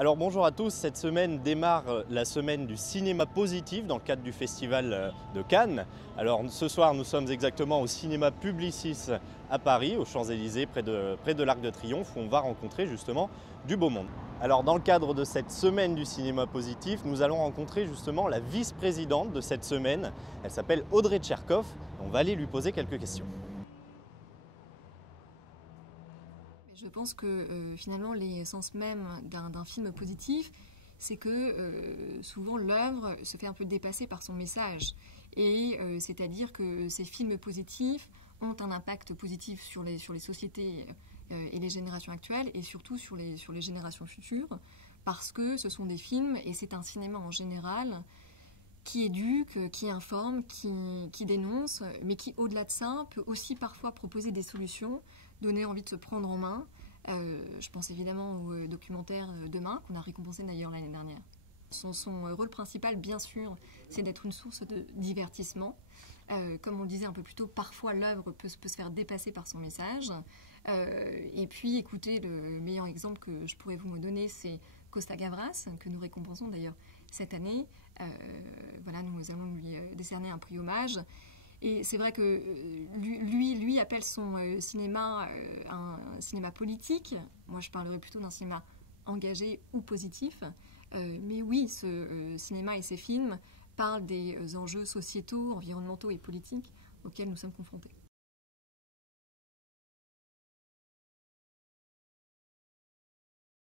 Alors bonjour à tous, cette semaine démarre la semaine du cinéma positif dans le cadre du festival de Cannes. Alors ce soir nous sommes exactement au cinéma Publicis à Paris, aux Champs-Élysées près de l'Arc de Triomphe où on va rencontrer justement du beau monde. Alors dans le cadre de cette semaine du cinéma positif, nous allons rencontrer justement la vice-présidente de cette semaine. Elle s'appelle Audrey Tcherkov. On va aller lui poser quelques questions. Je pense que finalement l'essence même d'un film positif, c'est que souvent l'œuvre se fait un peu dépasser par son message. Et c'est-à-dire que ces films positifs ont un impact positif sur les sociétés et les générations actuelles et surtout sur les générations futures parce que ce sont des films, et c'est un cinéma en général, qui éduque, qui informe, qui dénonce, mais qui, au-delà de ça, peut aussi parfois proposer des solutions, donner envie de se prendre en main. Je pense évidemment au documentaire Demain, qu'on a récompensé d'ailleurs l'année dernière. Son rôle principal, bien sûr, c'est d'être une source de divertissement. Comme on le disait un peu plus tôt, parfois l'œuvre peut se faire dépasser par son message. Et puis, écoutez, le meilleur exemple que je pourrais vous donner, c'est Costa Gavras, que nous récompensons d'ailleurs cette année. Voilà, nous allons lui décerner un prix hommage. Et c'est vrai que lui appelle son cinéma un cinéma politique. Moi, je parlerais plutôt d'un cinéma engagé ou positif. Mais oui, ce cinéma et ces films parlent des enjeux sociétaux, environnementaux et politiques auxquels nous sommes confrontés.